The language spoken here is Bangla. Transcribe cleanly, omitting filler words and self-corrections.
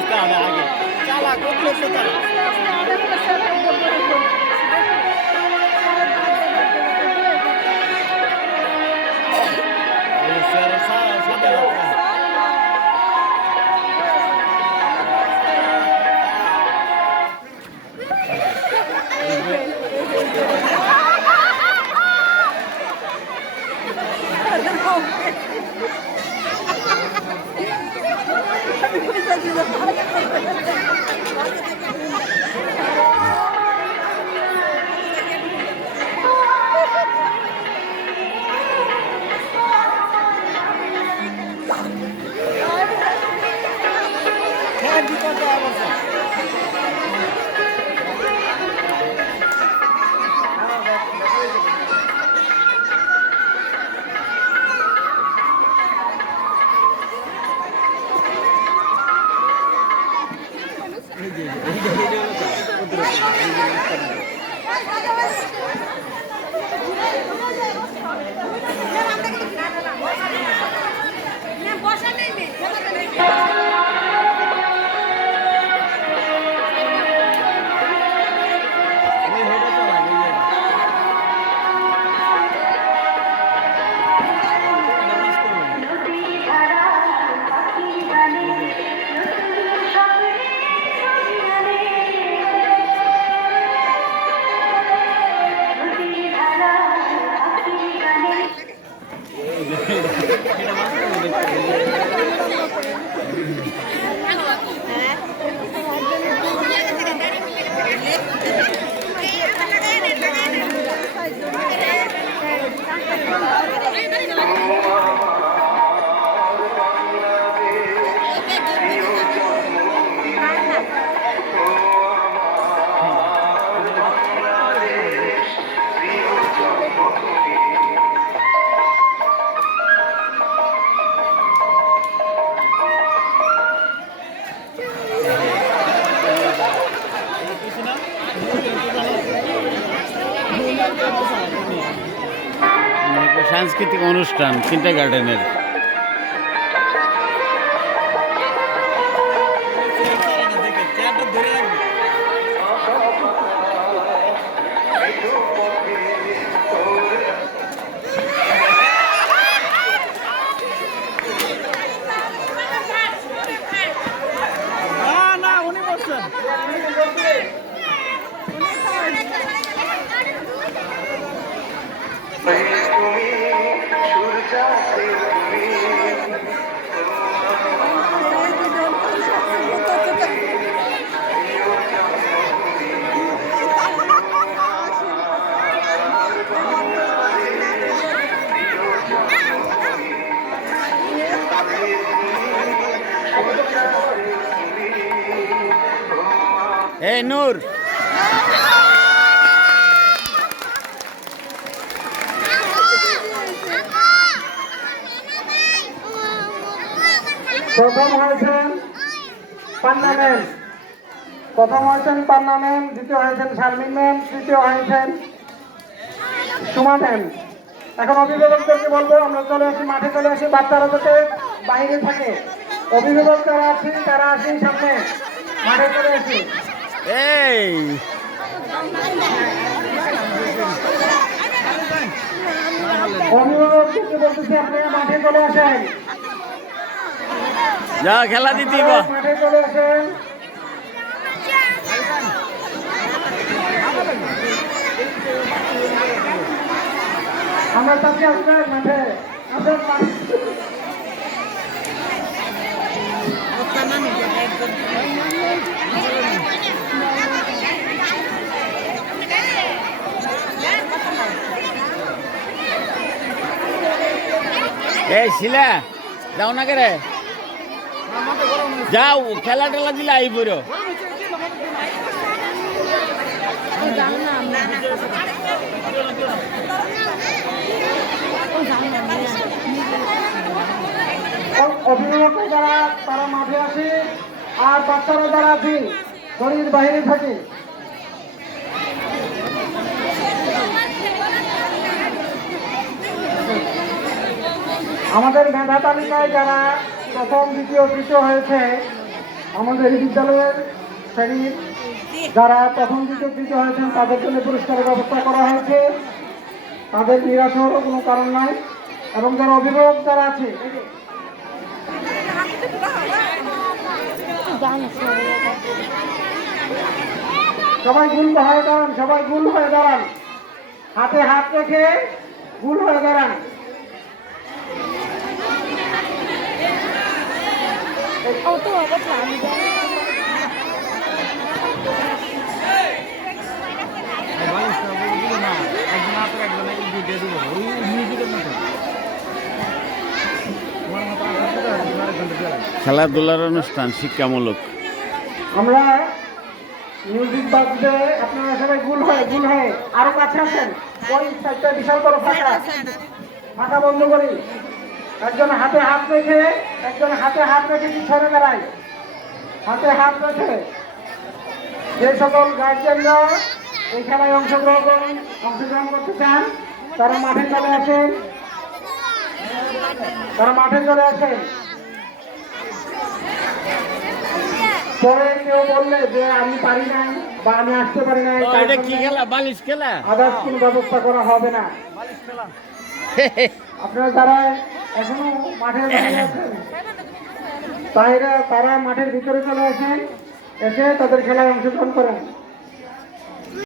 আস্তে আগে চালা করতে চালা সাংস্কৃতিক অনুষ্ঠান চিন্তা গার্ডেনের এই নূর প্রথম হয়েছেন পান্না ম্যাম, দ্বিতীয় হয়েছেন শারমিন ম্যাম, তৃতীয় হয়েছেন সুমা ম্যাম। এখন অভিভাবকদেরকে বলবো আমরা চলে আসি, মাঠে চলে আসি, বাচ্চারা যাতে বাইরে থাকে। অভিভাবক যারা আছেন তারা আসেন সামনে, মাঠে চলে আসি। এই অভিভাবকদেরকে বলতেছি আপনারা মাঠে চলে আসেন, যা খেলা দিতে মাঠে চলে আসেন। আমরা তাকে আসবেন মাঠে আসেন। এই শিলা যাও না করে যাও, খেলা টেলা দিলে আই পড়ো। অভিভাবক যারা তারা মাঠে আসে, আর বাচ্চারা যারা আছে শরীর বাইরে থাকে। আমাদের মেধা তালিকায় যারা প্রথম দ্বিতীয় তৃতীয় হয়েছে আমাদের এই বিদ্যালয়ের শ্রেণীর যারা প্রথম দ্বিতীয় তৃতীয় হয়েছেন তাদের জন্য পুরস্কারের ব্যবস্থা করা হয়েছে। তাদের নিরাশ হওয়ারও কোনো কারণ নাই। এবং যারা অভিভাবক যারা আছে সবাই গুল হয়ে দাঁড়ান, সবাই গুল হয়ে দাঁড়ান, হাতে হাত রেখে গুল হয়ে দাঁড়ান। খেলাধুলার অনুষ্ঠান শিক্ষামূলক। আমরা মিউজিক বাজবে, আপনারা সবাই গুল হয়ে আরো কাছে আসেন। ওই সাইডটা বিশাল বড় ফাঁকা, ফাঁকা বন্ধ করি। একজন হাতে হাত রেখে পিছনে দাঁড়ায়, হাতে হাত রেখে। যে সকল গার্জিয়ানরা এই খেলায় অংশগ্রহণ করতে চান তারা মাঠে চলে আসেন, পরে কেউ বললে যে আমি পারি নাই বা আমি আসতে পারি নাই, এটা কি খেলা? বালিশ খেলা? আদার্স কোনো ব্যবস্থা করা হবে না। আপনারা যারা এখনো মাঠের বাইরে আছেন তারা মাঠের ভিতরে চলে আসেন, এসে তাদের খেলায় অংশগ্রহণ করেন।